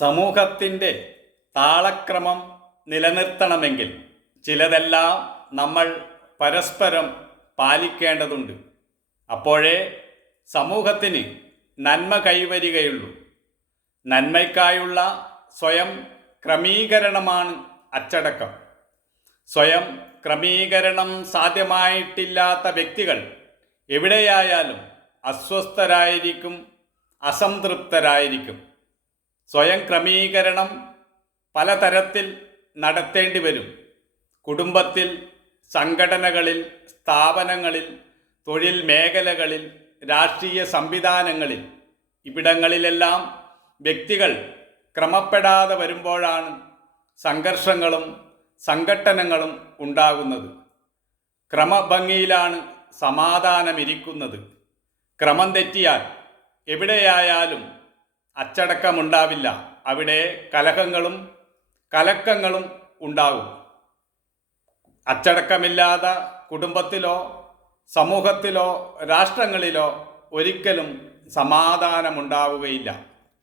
സമൂഹത്തിൻ്റെ താളക്രമം നിലനിർത്തണമെങ്കിൽ ചിലതെല്ലാം നമ്മൾ പരസ്പരം പാലിക്കേണ്ടതുണ്ട്. അപ്പോഴേ സമൂഹത്തിന് നന്മ കൈവരികയുള്ളൂ. നന്മയ്ക്കായുള്ള സ്വയം ക്രമീകരണമാണ് അച്ചടക്കം. സ്വയം ക്രമീകരണം സാധ്യമായിട്ടില്ലാത്ത വ്യക്തികൾ എവിടെയായാലും അസ്വസ്ഥരായിരിക്കും, അസംതൃപ്തരായിരിക്കും. സ്വയം ക്രമീകരണം പലതരത്തിൽ നടത്തേണ്ടി വരും. കുടുംബത്തിൽ, സംഘടനകളിൽ, സ്ഥാപനങ്ങളിൽ, തൊഴിൽ മേഖലകളിൽ, രാഷ്ട്രീയ സംവിധാനങ്ങളിൽ, ഇവിടങ്ങളിലെല്ലാം വ്യക്തികൾ ക്രമപ്പെടാതെ വരുമ്പോഴാണ് സംഘർഷങ്ങളും സംഘട്ടനങ്ങളും ഉണ്ടാകുന്നത്. ക്രമഭംഗിയിലാണ് സമാധാനമിരിക്കുന്നത്. ക്രമം തെറ്റിയാൽ എവിടെയായാലും അച്ചടക്കമുണ്ടാവില്ല. അവിടെ കലഹങ്ങളും കലക്കങ്ങളും ഉണ്ടാകും. അച്ചടക്കമില്ലാത്ത കുടുംബത്തിലോ സമൂഹത്തിലോ രാഷ്ട്രങ്ങളിലോ ഒരിക്കലും സമാധാനമുണ്ടാവുകയില്ല.